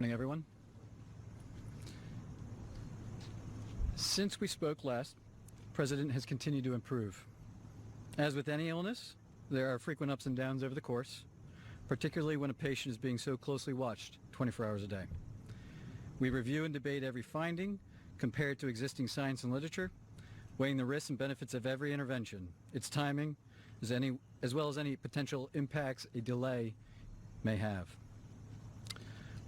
Morning, everyone. Since we spoke last, the President has continued to improve. As with any illness, there are frequent ups and downs over the course, particularly when a patient is being so closely watched 24 hours a day. We review and debate every finding, compare it to existing science and literature, weighing the risks and benefits of every intervention, its timing, as well as any potential impacts a delay may have.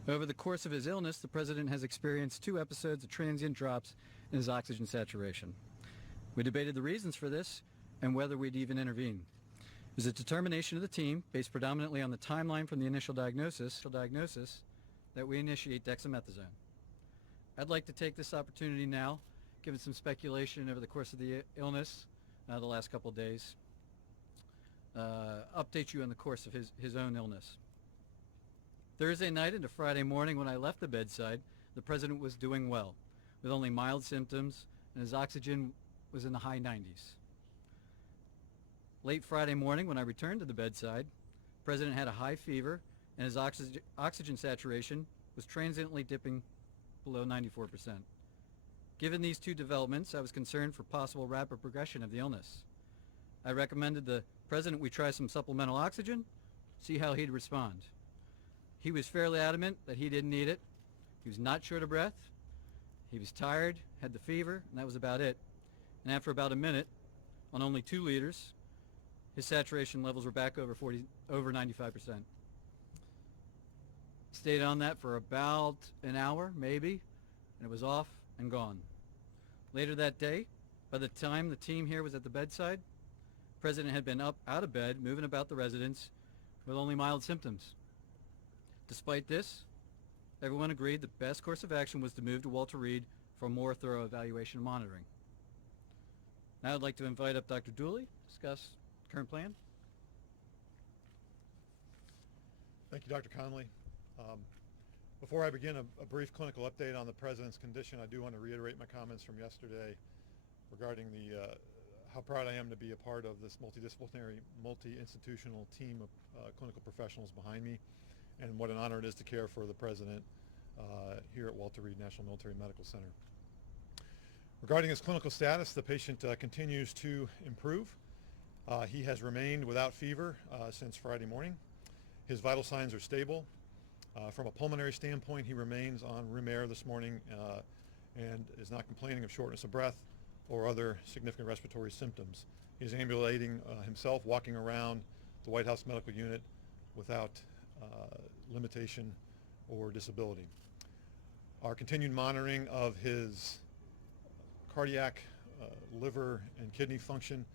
Over the course of his illness, the President has experienced 2 episodes of transient drops in his oxygen saturation. We debated the reasons for this and whether we'd even intervene. It was a determination of the team, based predominantly on the timeline from the initial diagnosis, that we initiate dexamethasone. I'd like to take this opportunity now, given some speculation over the course of the illness, the last couple of days, update you on the course of his own illness. Thursday night into Friday morning when I left the bedside, the President was doing well, with only mild symptoms, and his oxygen was in the high 90s. Late Friday morning when I returned to the bedside, the President had a high fever, and his oxygen saturation was transiently dipping below 94%. Given these 2 developments, I was concerned for possible rapid progression of the illness. I recommended the President we try some supplemental oxygen, see how he'd respond. He was fairly adamant that he didn't need it. He was not short of breath. He was tired, had the fever, and that was about it. And after about a minute, on only 2 liters, his saturation levels were back over 95%. Stayed on that for about an hour, maybe, and it was off and gone. Later that day, by the time the team here was at the bedside, the President had been up out of bed, moving about the residence with only mild symptoms. Despite this, everyone agreed the best course of action was to move to Walter Reed for a more thorough evaluation and monitoring. Now I'd like to invite up Dr. Dooley to discuss the current plan. Thank you, Dr. Conley. Before I begin a brief clinical update on the President's condition, I do want to reiterate my comments from yesterday regarding how proud I am to be a part of this multidisciplinary, multi-institutional team of clinical professionals behind me, and what an honor it is to care for the President here at Walter Reed National Military Medical Center. Regarding his clinical status, the patient continues to improve. He has remained without fever since Friday morning. His vital signs are stable. From a pulmonary standpoint, he remains on room air this morning and is not complaining of shortness of breath or other significant respiratory symptoms. He is ambulating himself, walking around the White House Medical Unit without limitation or disability. Our continued monitoring of his cardiac, liver, and kidney function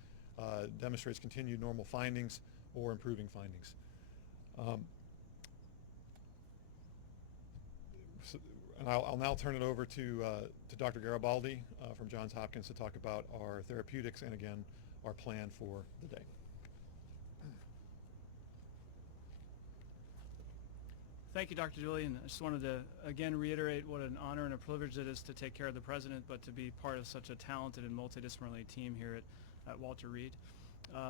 demonstrates continued normal findings or improving findings. And I'll now turn it over to Dr. Garibaldi from Johns Hopkins to talk about our therapeutics and, again, our plan for the day. Thank you, Dr. Dooley, and I just wanted to again reiterate what an honor and a privilege it is to take care of the President, but to be part of such a talented and multidisciplinary team here at Walter Reed.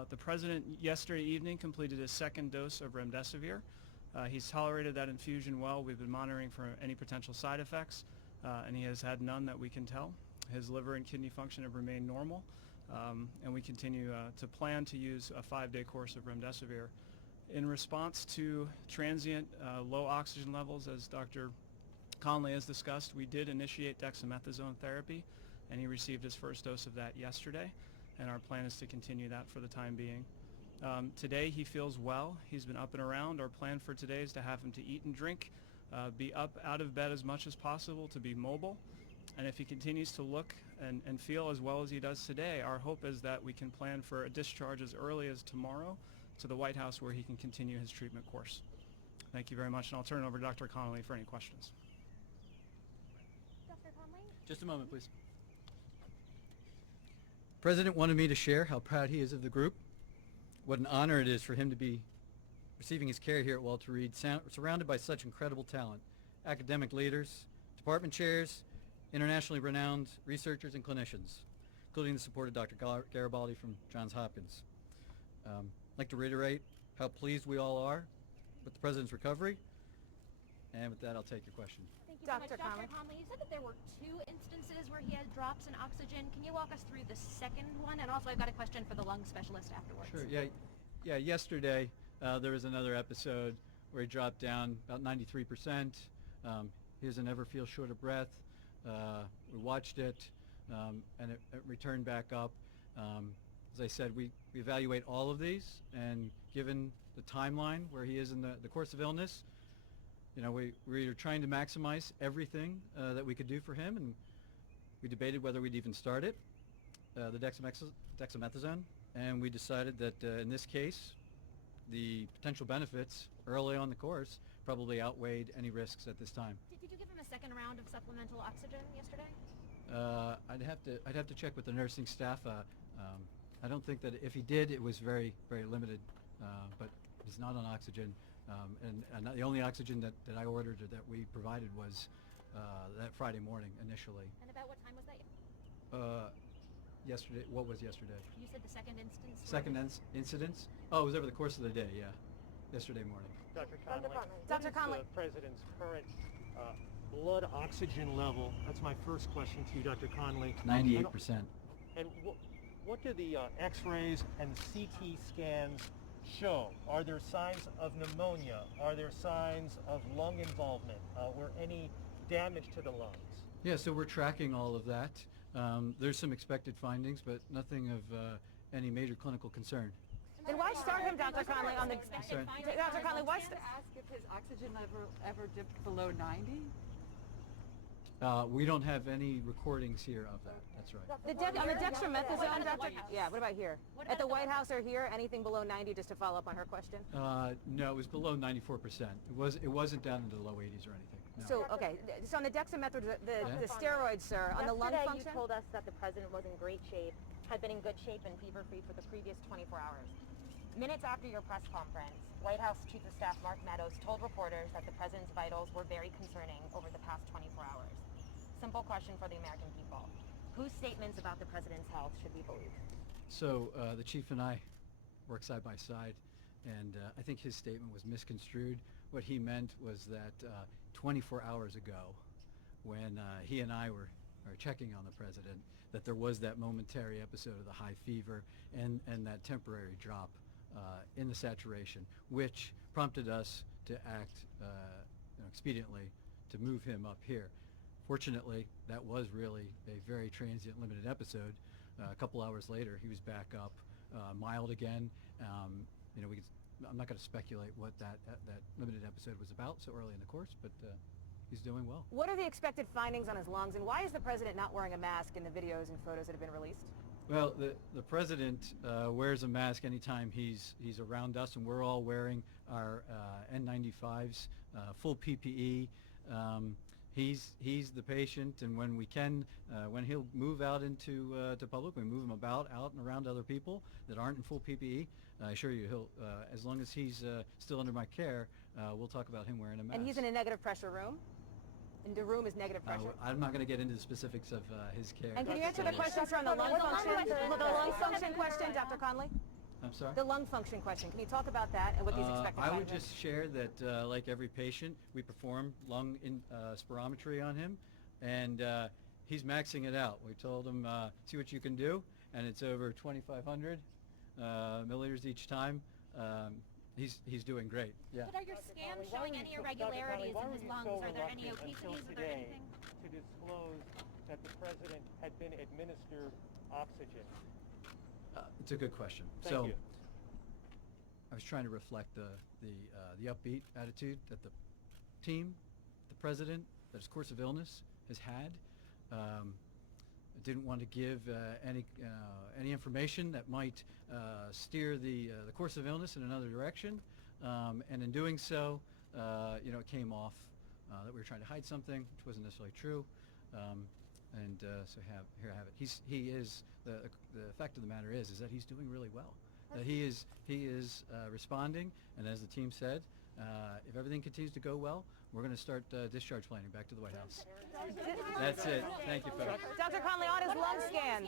The President yesterday evening completed his 2nd dose of remdesivir. He's tolerated that infusion well. We've been monitoring for any potential side effects, and he has had none that we can tell. His liver and kidney function have remained normal, and we continue to plan to use a 5-day course of remdesivir. In response to transient low oxygen levels, as Dr. Conley has discussed, we did initiate dexamethasone therapy, and he received his first dose of that yesterday, and our plan is to continue that for the time being. Today he feels well. He's been up and around. Our plan for today is to have him to eat and drink, be up out of bed as much as possible, to be mobile. And if he continues to look and feel as well as he does today, our hope is that we can plan for a discharge as early as tomorrow to the White House where he can continue his treatment course. Thank you very much, and I'll turn it over to Dr. Conley for any questions. Dr. Conley? Just a moment, please. The President wanted me to share how proud he is of the group, what an honor it is for him to be receiving his care here at Walter Reed, surrounded by such incredible talent, academic leaders, department chairs, internationally renowned researchers and clinicians, including the support of Dr. Garibaldi from Johns Hopkins. I'd like to reiterate how pleased we all are with the President's recovery And with that, I'll take your question. Thank you so much. Dr. Conley. Dr. Conley, you said that there were 2 instances where he had drops in oxygen. Can you walk us through the second one? And also, I've got a question for the lung specialist afterwards. Sure. Yeah. Yesterday, there was another episode where he dropped down about 93%. He doesn't ever feel short of breath. We watched it, and it returned back up. As I said, we evaluate all of these, and given the timeline where he is in the course of illness, we're trying to maximize everything that we could do for him, and we debated whether we'd even start it, the dexamethasone, and we decided that in this case, the potential benefits early on the course probably outweighed any risks at this time. Did you give him a second round of supplemental oxygen yesterday? I'd have to check with the nursing staff. I don't think that if he did, it was very, very limited, but he's not on oxygen. And the only oxygen that I ordered or that we provided was that Friday morning initially. And about what time was that? Yesterday. What was yesterday? You said the second instance. Second incidence? Oh, it was over the course of the day, yeah. Yesterday morning. Dr. Conley. Dr. Conley. What is the president's current blood oxygen level? That's my first question to you, Dr. Conley. 98%. And what do the X-rays and CT scans show? Are there signs of pneumonia? Are there signs of lung involvement or any damage to the lungs? Yeah, so we're tracking all of that. There's some expected findings, but nothing of any major clinical concern. Then why start him, Dr. Conley, on the... Sorry. Dr. Conley, why... ask if his oxygen level ever dipped below 90? We don't have any recordings here of that. That's right. On the dexamethasone, Dr. Yeah, what about here? At the White House or here, anything below 90, just to follow up on her question? No, it was below 94%. It wasn't down into the low 80s or anything. No. So, okay, so on the dexamethasone, the steroids, sir, on the lung Yesterday function? you told us that the president was in great shape, had been in good shape and fever-free for the previous 24 hours. Minutes after your press conference, White House Chief of Staff Mark Meadows told reporters that the president's vitals were very concerning over the past 24 hours. Simple question for the American people. Whose statements about the president's health should we believe? So the chief and I work side by side, and I think his statement was misconstrued. What he meant was that 24 hours ago, when he and I were checking on the president, that there was that momentary episode of the high fever and that temporary drop in the saturation, which prompted us to act expediently to move him up here. Fortunately, that was really a very transient, limited episode. A couple hours later, he was back up, mild again. I'm not going to speculate what that limited episode was about so early in the course, but he's doing well. What are the expected findings on his lungs, and why is the president not wearing a mask in the videos and photos that have been released? Well, the president wears a mask anytime he's around us, and we're all wearing our N95s, full PPE. He's the patient, and when we can, when he'll move out into to public, we move him out and around other people that aren't in full PPE. I assure you, he'll as long as he's still under my care, we'll talk about him wearing a mask. And he's in a negative pressure room? And the room is negative pressure? I'm not going to get into the specifics of his care. And can you answer the question on the lung function? The lung function question, Dr. Conley? I'm sorry? The lung function question. Can you talk about that and what these expected I findings would just share that, like every patient, we perform lung spirometry on him, and he's maxing it out. We told him, see what you can do, and it's over 2,500 milliliters each time. He's doing great. Yeah. But are your scans showing any irregularities in his lungs? Are there any obesities? Is there anything? To disclose that the president had been administered oxygen? It's a good question. Thank you. I was trying to reflect the upbeat attitude that the team, the president, that his course of illness has had. I didn't want to give any information that might steer the course of illness in another direction, and in doing so, it came off that we were trying to hide something, which wasn't necessarily true. So here I have it. He is the fact of the matter is that he's doing really well. He is responding, and as the team said, if everything continues to go well, we're going to start discharge planning back to the White House. That's it. Thank you, folks. Dr. Conley, on his lung scans.